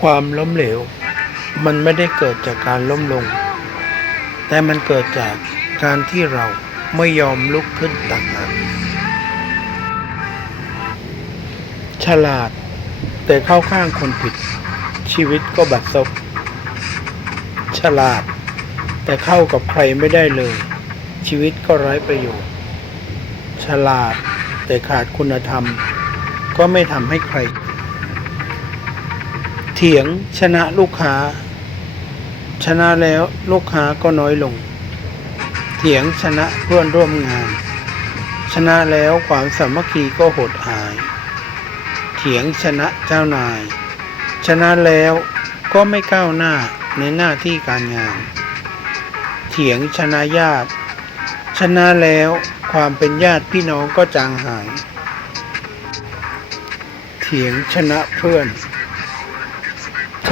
ความล้มเหลว มันไม่ได้เกิดจากการล้มลง แต่มันเกิดจากการที่เราไม่ยอมลุกขึ้นต่างหากฉลาด แต่เข้าข้างคนผิด ชีวิตก็บัดซบฉลาด แต่เข้ากับใครไม่ได้เลย ชีวิตก็ไร้ประโยชน์ ฉลาด แต่ขาดคุณธรรม ก็ไม่ทำให้ใคร เถียงชนะลูกค้า ชนะแล้วลูกค้าก็น้อยลง เถียงชนะเพื่อนร่วมงาน ชนะแล้วความสามัคคีก็หดหาย เถียงชนะเจ้านาย ชนะแล้วก็ไม่ก้าวหน้าในหน้าที่การงาน เถียงชนะญาติ ชนะแล้วความเป็นญาติพี่น้องก็จางหาย เถียงชนะเพื่อน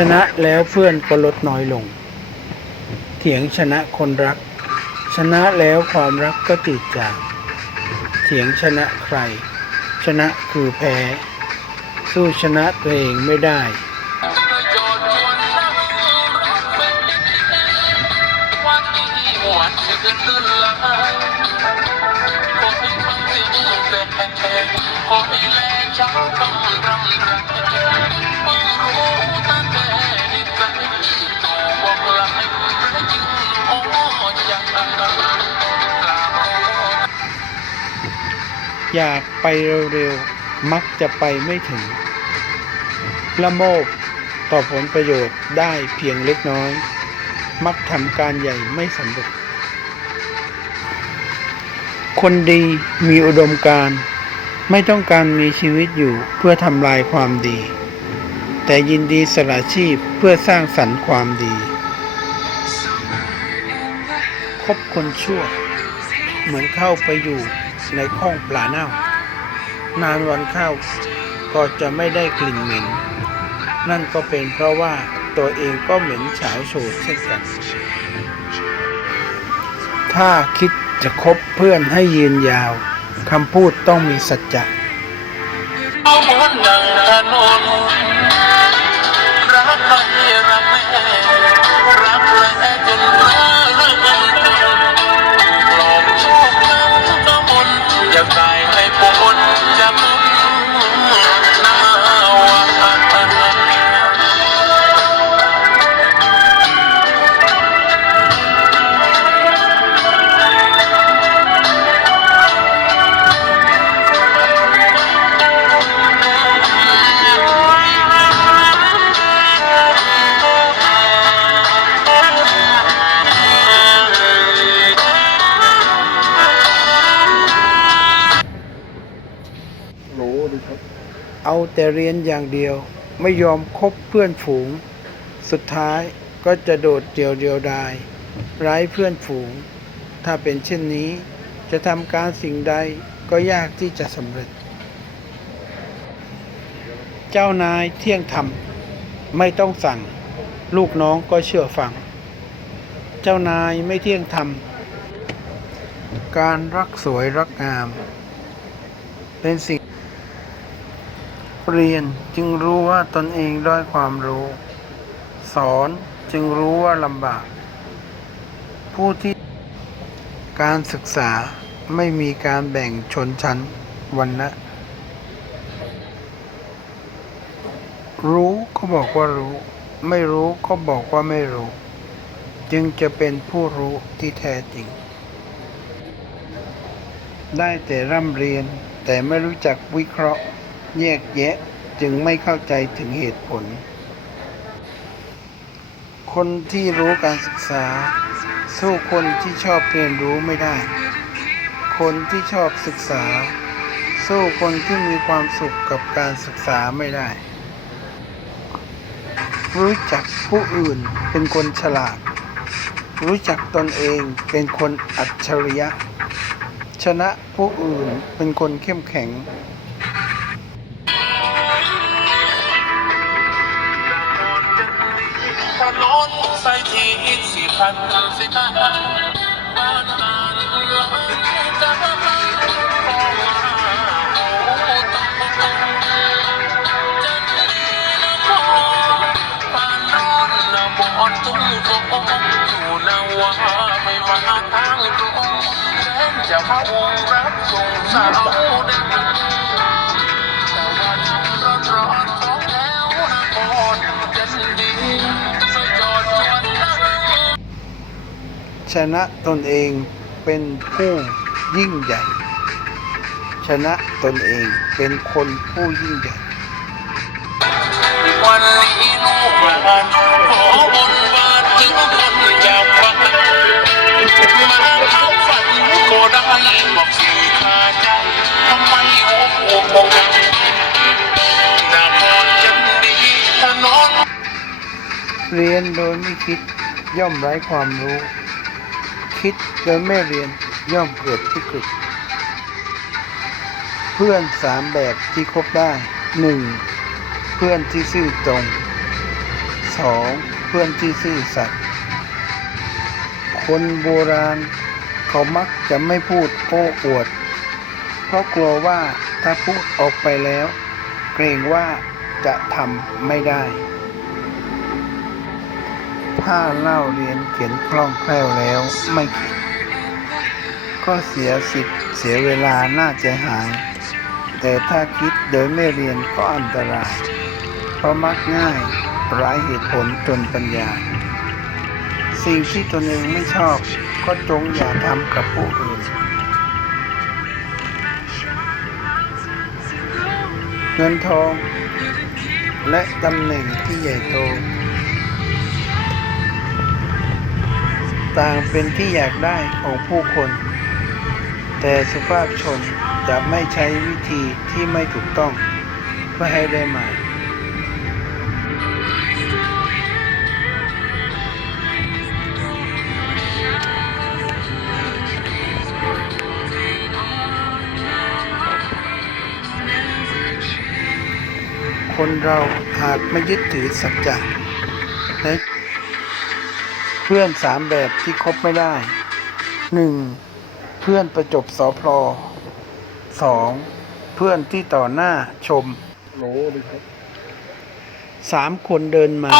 ชนะแล้วเพื่อนก็ลดน้อยลง เถียงชนะคนรัก ชนะแล้วความรักก็จืดจางเถียงชนะใคร ชนะคือแพ้ สู้ชนะตัวเองไม่ได้ประโยชน์ชวนนั่งรถเมล์วันนี้วันเกินเกินละ อยากไปเร็วๆ มักจะไปไม่ถึง ละโมบต่อผลประโยชน์ได้เพียงเล็กน้อย มักทำการใหญ่ไม่สำเร็จ คนดีมีอุดมการไม่ต้องการมีชีวิตอยู่เพื่อทำลายความดี แต่ยินดีสละชีพเพื่อสร้างสรรค์ความดี คบคนชั่ว เหมือนเข้าไปอยู่ ในข้องปลาเน่า นานวันเข้าก็จะไม่ได้กลิ่นเหม็น นั่นก็เป็นเพราะว่าตัวเองก็เหม็นเฉาโฉดเช่นกัน ถ้าคิดจะคบเพื่อนให้ยืนยาวคำพูดต้องมีสัจจะ เอาแต่เรียนอย่างเดียว ไม่ยอมคบเพื่อนฝูง สุดท้ายก็จะโดดเดี่ยวเดียวดาย ไร้เพื่อนฝูง ถ้าเป็นเช่นนี้ จะทำการสิ่งใดก็ยากที่จะสำเร็จ เจ้านายเที่ยงธรรมไม่ต้องสั่ง ลูกน้องก็เชื่อฟัง เจ้านายไม่เที่ยงธรรมการรักสวยรักงาม เป็นสิ่ง เรียนจึงรู้ว่าตนเองด้อยความรู้ สอนจึงรู้ว่าลำบาก ผู้ที่การศึกษาไม่มีการแบ่งชนชั้นวันนะรู้ก็บอกว่ารู้ ไม่รู้ก็บอกว่าไม่รู้ จึงจะเป็นผู้รู้ที่แท้จริง ได้แต่ร่ำเรียนแต่ไม่รู้จักวิเคราะห์ แยกแยะจึงไม่เข้าใจถึงเหตุผล คนที่รู้การศึกษา สู้คนที่ชอบเรียนรู้ไม่ได้ คนที่ชอบศึกษา สู้คนที่มีความสุขกับการศึกษาไม่ได้ รู้จักผู้อื่นเป็นคนฉลาด รู้จักตนเองเป็นคนอัจฉริยะ ชนะผู้อื่นเป็นคนเข้มแข็ง ใส่ทีสิพันสิพันบ้านนาล้านจะมาเพราะว่าจันดีนะพอปานอนนะบอนตุ้งโตอยู่นะว่าไม่มาทางตรงแสนจะมาองรับส่งสาวได้ นะตนเองเป็นผู้ยิ่งใหญ่ ชนะตนเองเป็นคนผู้ยิ่งใหญ่วันนี้ลูกหลานขอบนบานถึงคนจากฝันมาเข้าฝันก็ได้บอกสีขาใจทำไมโอ้โหโอ้โหนามอนจันดีถนนเรียนโดยไม่คิดย่อมไร้ความรู้ คิดโดยไม่เรียนย่อมเกิดวิกฤตเพื่อนสามแบบที่คบได้หนึ่งเพื่อนที่ซื่อตรงสองเพื่อนที่ซื่อสัตย์คนโบราณ เขามักจะไม่พูดโอ้อวด เพราะกลัวว่าถ้าพูดออกไปแล้ว เกรงว่าจะทำไม่ได้ ถ้าเล่าเรียนเขียนคล่องแคล่วแล้วไม่คิดก็เสียสิทธิ์เสียเวลาน่าจะหาย แต่ถ้าคิดโดยไม่เรียนก็อันตราย เพราะมักง่ายไร้เหตุผลจนปัญญา สิ่งที่ตนเองไม่ชอบ ก็จงอย่าทำกับผู้อื่น เงินทอง และตำแหน่งที่ใหญ่โต ต่างเป็นที่อยากได้ของผู้คน แต่สุภาพชนจะไม่ใช้วิธีที่ไม่ถูกต้องเพื่อให้ได้มาคนเราหากไม่ยึดถือสัจจะและ พื่อนสามแบบที่คบไม่ได้หนึ่งเพื่อนประจบสอพลอสองเพื่อนที่ต่อหน้าชมสามคนเดินมา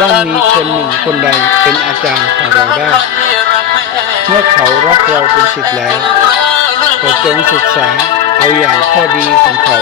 ต้องมีคนหนึ่งคนใดเป็นอาจารย์ของเราได้ เมื่อเขารับเราเป็นศิษย์แล้วก็จงศึกษาเอาอย่างข้อดีของเขา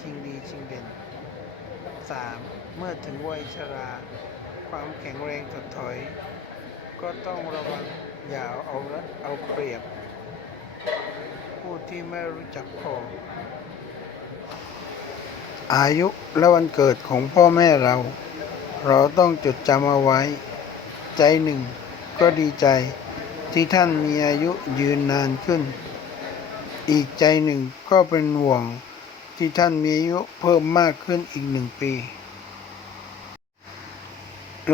ชิงดีชิงเด่น 3. เมื่อถึงวัยชรา ความแข็งแรงถดถอย ก็ต้องระวังอย่าเอาเอาเปรียบ ผู้ที่ไม่รู้จักพออายุและวันเกิดของพ่อแม่เรา เราต้องจดจำเอาไว้ ใจหนึ่ง ก็ดีใจที่ท่านมีอายุยืนนานขึ้น อีกใจหนึ่งก็เป็นห่วง ที่ท่านมีอายุเพิ่มมากขึ้นอีกหนึ่งปี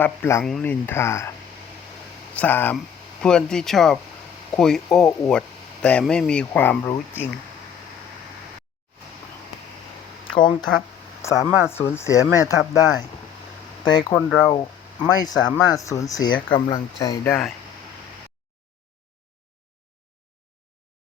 รับหลังนินทา 3. เพื่อนที่ชอบคุยโอ้อวด แต่ไม่มีความรู้จริง กองทัพสามารถสูญเสียแม่ทัพได้ แต่คนเราไม่สามารถสูญเสียกำลังใจได้